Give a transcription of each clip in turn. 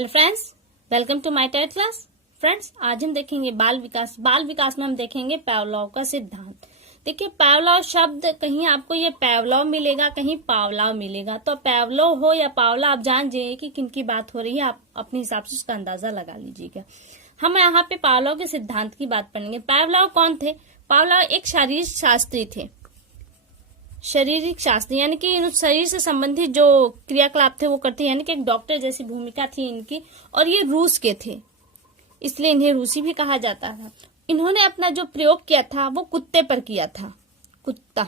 Hello friends, welcome to my TET class. Friends, आज हम देखेंगे बाल विकास। बाल विकास में हम देखेंगे पावलोव का सिद्धांत। देखिए, पावलोव शब्द कहीं आपको ये पावलोव मिलेगा, कहीं पावलाव मिलेगा। तो पावलोव हो या पावला, आप जान जाइए कि किनकी बात हो रही है। आप अपने हिसाब से उसका अंदाजा लगा लीजिएगा। हम यहाँ पे पावलोव के सिद्धांत की बात पढ़ेंगे। पावलोव कौन थे? पावलोव एक शारीरिक शास्त्री थे। शारीरिक शास्त्र यानी कि शरीर से संबंधित जो क्रियाकलाप थे वो करते, यानी कि एक डॉक्टर जैसी भूमिका थी इनकी। और ये रूस के थे, इसलिए इन्हें रूसी भी कहा जाता था। इन्होंने अपना जो प्रयोग किया था वो कुत्ते पर किया था, कुत्ता।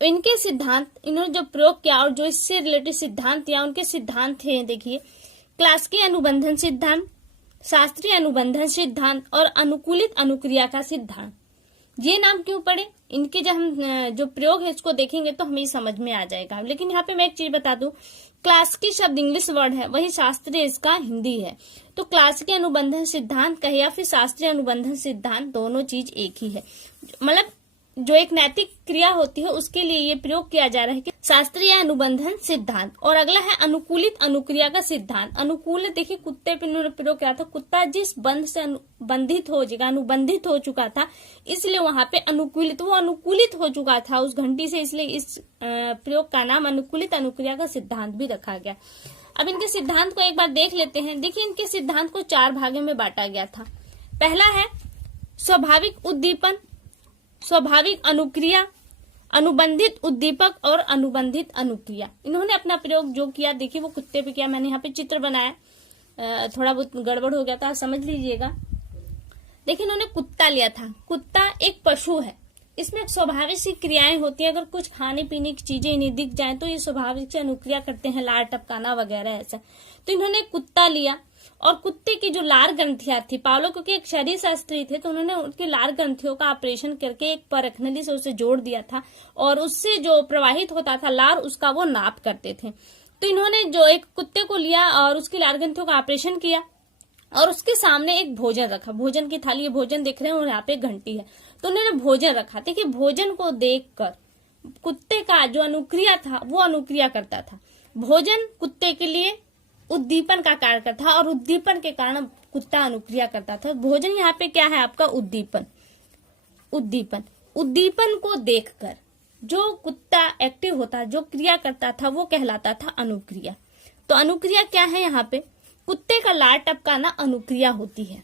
इनके सिद्धांत, इन्होंने जो प्रयोग किया और जो इससे रिलेटेड सिद्धांत या उनके सिद्धांत थे, देखिए, क्लासिकी अनुबंधन सिद्धांत, शास्त्रीय अनुबंधन सिद्धांत और अनुकूलित अनुक्रिया का सिद्धांत। ये नाम क्यों पड़े? इनके जब हम जो प्रयोग है इसको देखेंगे तो हमें समझ में आ जाएगा। लेकिन यहाँ पे मैं एक चीज बता दूं, क्लासिकी शब्द इंग्लिश वर्ड है, वही शास्त्रीय इसका हिंदी है। तो क्लासिकी अनुबंधन सिद्धांत कहे या फिर शास्त्रीय अनुबंधन सिद्धांत, दोनों चीज एक ही है। मतलब जो एक नैतिक क्रिया होती है उसके लिए ये प्रयोग किया जा रहा है कि शास्त्रीय अनुबंधन सिद्धांत। और अगला है अनुकूलित अनुक्रिया का सिद्धांत। अनुकूलित, देखिए, कुत्ते पे इन्होंने प्रयोग किया था। कुत्ता जिस बंध से अनुबंधित हो चुका था, इसलिए वहां पे अनुकूलित, वो अनुकूलित हो चुका था उस घंटी से, इसलिए इस प्रयोग का नाम अनुकूलित अनुक्रिया का सिद्धांत भी रखा गया। अब इनके सिद्धांत को एक बार देख लेते हैं। देखिए, इनके सिद्धांत को 4 भागों में बांटा गया था। पहला है स्वाभाविक उद्दीपन, स्वाभाविक अनुक्रिया, अनुबंधित उद्दीपक और अनुबंधित अनुक्रिया। इन्होंने अपना प्रयोग जो किया, देखिए, वो कुत्ते पे किया। मैंने यहाँ पे चित्र बनाया, थोड़ा बहुत गड़बड़ हो गया था, समझ लीजिएगा। देखिए, इन्होंने कुत्ता लिया था। कुत्ता एक पशु है, इसमें स्वाभाविक सी क्रियाएं होती है। अगर कुछ खाने पीने की चीजें इन्हें दिख जाए तो ये स्वाभाविक से अनुक्रिया करते हैं, लार टपकाना वगैरह ऐसा। तो इन्होंने कुत्ता लिया और कुत्ते की जो लार ग्रंथियां थी, पावलोव क्योंकि एक शरीर शास्त्री थे तो उन्होंने उनकी लार ग्रंथियों का ऑपरेशन करके एक परखनली से उसे जोड़ दिया था और उससे जो प्रवाहित होता था लार, उसका वो नाप करते थे। तो इन्होंने जो एक कुत्ते को लिया और उसकी लार ग्रंथियों का ऑपरेशन किया और उसके सामने एक भोजन रखा, भोजन की थाली, ये भोजन देख रहे हैं और यहाँ पे घंटी है। तो उन्होंने भोजन रखा। देखिए, भोजन को देखकर कुत्ते का जो अनुक्रिया था वो अनुक्रिया करता था। भोजन कुत्ते के लिए उद्दीपन का कार्य करता था और उद्दीपन के कारण कुत्ता अनुक्रिया करता था। भोजन यहाँ पे क्या है आपका? उद्दीपन। उद्दीपन, उद्दीपन को देखकर जो कुत्ता एक्टिव होता, जो क्रिया करता था, वो कहलाता था अनुक्रिया। तो अनुक्रिया क्या है? यहाँ पे कुत्ते का लार टपकाना अनुक्रिया होती है।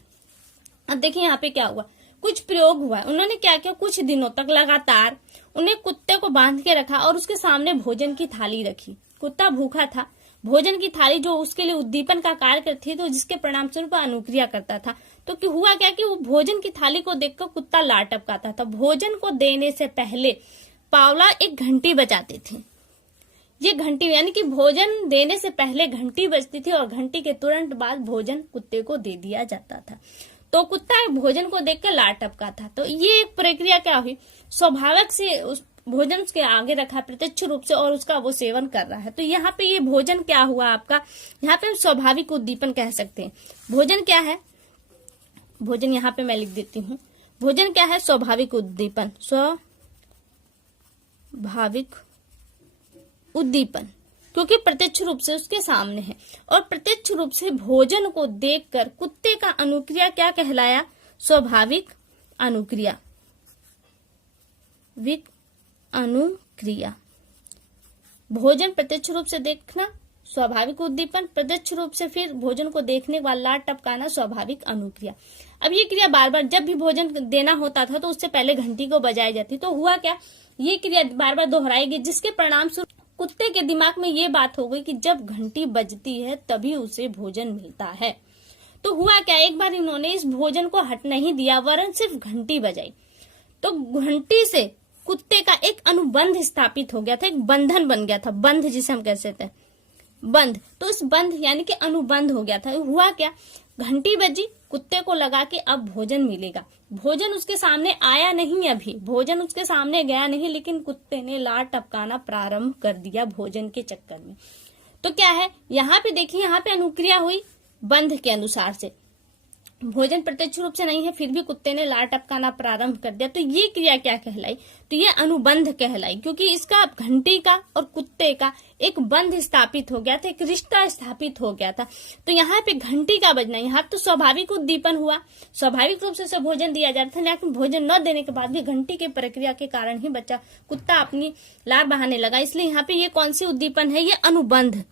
अब देखिए यहाँ पे क्या हुआ, कुछ प्रयोग हुआ। उन्होंने क्या किया, कुछ दिनों तक लगातार उन्हें कुत्ते को बांध के रखा और उसके सामने भोजन की थाली रखी। कुत्ता भूखा था, भोजन की थाली जो उसके लिए उद्दीपन का कार्य करती थी, तो जिसके परिणाम स्वरूप अनुक्रिया करता था। तो हुआ क्या कि वो भोजन की थाली को देखकर कुत्ता लार टपकाता था। भोजन को देने से पहले पावलोव एक घंटी बजाते थे। ये घंटी यानी कि भोजन देने से पहले घंटी बजती थी और घंटी के तुरंत बाद भोजन कुत्ते को दे दिया जाता था। तो कुत्ता भोजन को देखकर लार टपकाता। तो ये एक प्रक्रिया क्या हुई, स्वाभाविक से उस भोजन उसके आगे रखा प्रत्यक्ष रूप से और उसका वो सेवन कर रहा है। तो यहाँ पे ये भोजन क्या हुआ आपका, यहाँ पे हम स्वाभाविक उद्दीपन कह सकते हैं। भोजन क्या है? भोजन यहाँ पे मैं लिख देती हूँ। भोजन क्या है? स्वाभाविक उद्दीपन, स्वाभाविक उद्दीपन, क्योंकि प्रत्यक्ष रूप से उसके सामने है। और प्रत्यक्ष रूप से भोजन को देखकर कुत्ते का अनुक्रिया क्या कहलाया? स्वाभाविक अनुक्रिया, अनुक्रिया। भोजन प्रत्यक्ष रूप से देखना स्वाभाविक उद्दीपन, प्रत्यक्ष रूप से फिर भोजन को देखने वाला लार टपकाना स्वाभाविक अनुक्रिया। अब ये क्रिया बार बार जब भी भोजन देना होता था तो उससे पहले घंटी को बजाई जाती। तो हुआ क्या, ये क्रिया बार बार दोहराई गई, जिसके परिणाम स्वरूप कुत्ते के दिमाग में ये बात हो गई कि जब घंटी बजती है तभी उसे भोजन मिलता है। तो हुआ क्या, एक बार इन्होंने इस भोजन को हट नहीं दिया वरन सिर्फ घंटी बजाई। तो घंटी से कुत्ते का एक अनुबंध स्थापित हो गया था, एक बंधन बन गया था, बंध जिसे हम कह सकते हैं, बंध। तो इस बंध यानी कि अनुबंध हो गया था। हुआ क्या, घंटी बजी, कुत्ते को लगा कि अब भोजन मिलेगा। भोजन उसके सामने आया नहीं, अभी भोजन उसके सामने गया नहीं, लेकिन कुत्ते ने लार टपकाना प्रारंभ कर दिया भोजन के चक्कर में। तो क्या है यहाँ पे देखिए, यहाँ पे अनुक्रिया हुई बंध के अनुसार से। भोजन प्रत्यक्ष रूप से नहीं है, फिर भी कुत्ते ने लार टपकाना प्रारंभ कर दिया, तो ये क्रिया क्या कहलाई? तो ये अनुबंध कहलाई, क्योंकि इसका घंटी का और कुत्ते का एक बंध स्थापित हो गया था, एक रिश्ता स्थापित हो गया था। तो यहाँ पे घंटी का बजना, यहाँ तो स्वाभाविक उद्दीपन हुआ, स्वाभाविक रूप से उसे भोजन दिया जा रहा था, लेकिन भोजन न देने के बाद भी घंटी के प्रक्रिया के कारण ही बच्चा कुत्ता अपनी लार बहाने लगा, इसलिए यहाँ पे ये कौन सी उद्दीपन है? ये अनुबंध,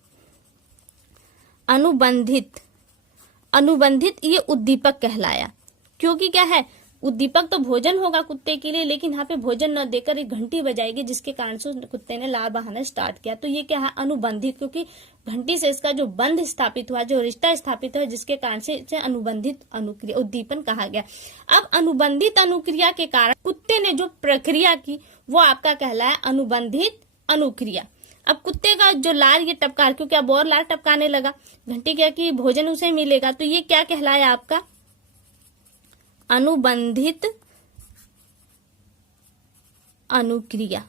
अनुबंधित ये उद्दीपक कहलाया। क्योंकि क्या है, उद्दीपक तो भोजन होगा कुत्ते के लिए, लेकिन यहाँ पे भोजन न देकर एक घंटी बजाएगी, जिसके कारण से कुत्ते ने लार बहाना स्टार्ट किया। तो ये क्या है? अनुबंधित, क्योंकि घंटी से इसका जो बंध स्थापित हुआ, जो रिश्ता स्थापित हुआ, जिसके कारण से इसे अनुबंधित अनुक्रिया उद्दीपन कहा गया। अब अनुबंधित अनुक्रिया के कारण कुत्ते ने जो प्रक्रिया की वो आपका कहलाया अनुबंधित अनुक्रिया। अब कुत्ते का जो लार ये टपका, क्योंकि अब और लार टपकाने लगा, घंटी क्या कि भोजन उसे मिलेगा, तो ये क्या कहलाया आपका? अनुबंधित अनुक्रिया।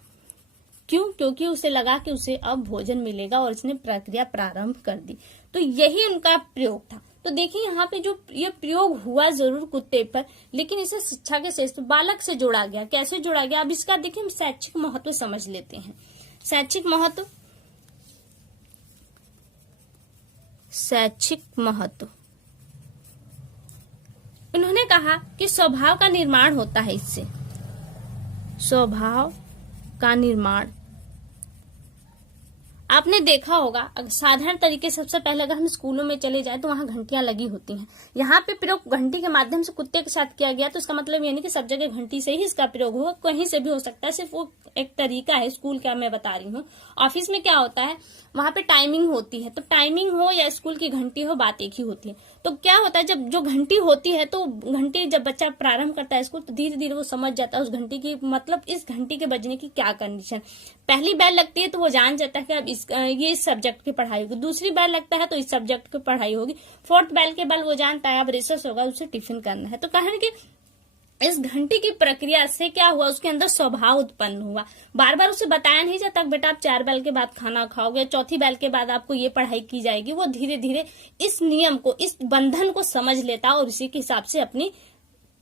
क्यों? क्योंकि उसे लगा कि उसे अब भोजन मिलेगा और इसने प्रक्रिया प्रारंभ कर दी। तो यही उनका प्रयोग था। तो देखिए यहाँ पे जो ये प्रयोग हुआ जरूर कुत्ते पर, लेकिन इसे शिक्षा के क्षेत्र बालक से जोड़ा गया। कैसे जोड़ा गया? अब इसका देखिए शैक्षिक महत्व समझ लेते हैं। शैक्षिक महत्व, शैक्षिक महत्व, उन्होंने कहा कि स्वभाव का निर्माण होता है इससे, स्वभाव का निर्माण। आपने देखा होगा, अगर साधारण तरीके से सबसे पहले अगर हम स्कूलों में चले जाएं तो वहां घंटियां लगी होती हैं। यहाँ पे प्रयोग घंटी के माध्यम से कुत्ते के साथ किया गया, तो इसका मतलब ये नहीं कि सब जगह घंटी से ही इसका प्रयोग होगा, कहीं से भी हो सकता है। सिर्फ वो एक तरीका है, स्कूल का मैं बता रही हूँ। ऑफिस में क्या होता है, वहां पे टाइमिंग होती है, तो टाइमिंग हो या स्कूल की घंटी हो, बात एक ही होती है। तो क्या होता है, जब जो घंटी होती है, तो घंटी जब बच्चा प्रारंभ करता है स्कूल, तो धीरे धीरे वो समझ जाता है उस घंटी की, मतलब इस घंटी के बजने की क्या कंडीशन। पहली बेल लगती है तो वो जान जाता है कि अब ये इस सब्जेक्ट की पढ़ाई होगी, दूसरी बेल लगता है तो इस सब्जेक्ट की पढ़ाई होगी, फोर्थ बेल के बाद वो जानता है अब रिसेस होगा, उसे टिफिन करना है। तो कहने की इस घंटी की प्रक्रिया से क्या हुआ, उसके अंदर स्वभाव उत्पन्न हुआ। बार बार उसे बताया नहीं जाता बेटा आप 4 बेल के बाद खाना खाओगे, चौथी बेल के बाद आपको ये पढ़ाई की जाएगी। वो धीरे धीरे इस नियम को, इस बंधन को समझ लेता और इसी के हिसाब से अपनी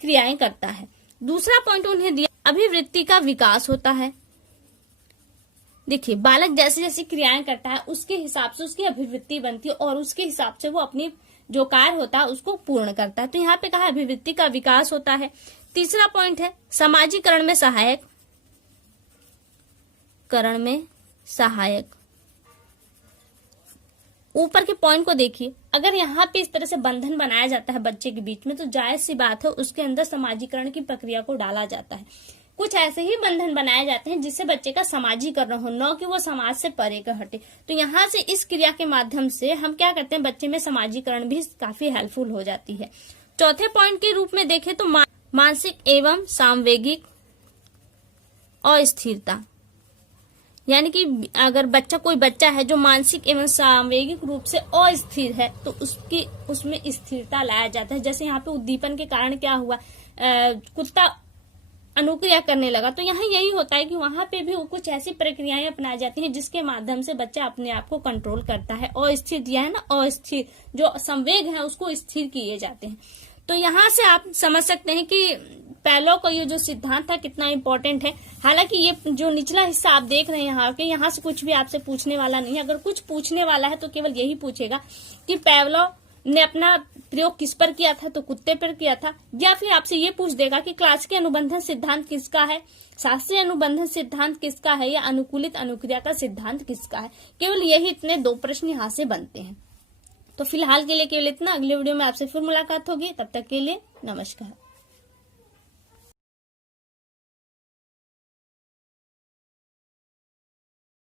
क्रियाएं करता है। दूसरा पॉइंट उन्हें दिया, अभिवृत्ति का विकास होता है। देखिए, बालक जैसे जैसे क्रियाएं करता है उसके हिसाब से उसकी अभिवृत्ति बनती है और उसके हिसाब से वो अपनी जो कार्य होता है उसको पूर्ण करता है। तो यहाँ पे कहा अभिवृत्ति का विकास होता है। तीसरा पॉइंट है समाजीकरण में सहायक, करण में सहायक। ऊपर के पॉइंट को देखिए, अगर यहाँ पे इस तरह से बंधन बनाया जाता है बच्चे के बीच में, तो जायज सी बात है उसके अंदर समाजीकरण की प्रक्रिया को डाला जाता है। कुछ ऐसे ही बंधन बनाए जाते हैं जिससे बच्चे का समाजीकरण हो, न कि वो समाज से परे का हटे। तो यहाँ से इस क्रिया के माध्यम से हम क्या करते हैं, बच्चे में समाजीकरण भी काफी हेल्पफुल हो जाती है। चौथे पॉइंट के रूप में देखें तो मानसिक एवं सांवेगिक अस्थिरता, यानी कि अगर कोई बच्चा है जो मानसिक एवं सांवेगिक रूप से अस्थिर है, तो उसमें स्थिरता लाया जाता है। जैसे यहाँ पे उद्दीपन के कारण क्या हुआ, कुत्ता अनुक्रिया करने लगा, तो यहाँ यही होता है कि वहां पे भी कुछ ऐसी प्रक्रियाएं अपनाई जाती हैं जिसके माध्यम से बच्चा अपने आप को कंट्रोल करता है। अस्थिर दिया है ना, अस्थिर जो संवेग है उसको स्थिर किए जाते हैं। तो यहाँ से आप समझ सकते हैं कि पेवलोव का ये जो सिद्धांत था कितना इम्पोर्टेंट है। हालांकि ये जो निचला हिस्सा आप देख रहे हैं यहाँ से कुछ भी आपसे पूछने वाला नहीं है। अगर कुछ पूछने वाला है तो केवल यही पूछेगा कि पेवलोव ने अपना प्रयोग किस पर किया था, तो कुत्ते पर किया था, या फिर आपसे ये पूछ देगा कि क्लासिकल अनुबंधन सिद्धांत किसका है, शास्त्रीय अनुबंधन सिद्धांत किसका है, या अनुकूलित अनुक्रिया का सिद्धांत किसका है। केवल यही इतने 2 प्रश्न यहाँ से बनते हैं। तो फिलहाल के लिए केवल इतना। अगले वीडियो में आपसे फिर मुलाकात होगी, तब तक के लिए नमस्कार।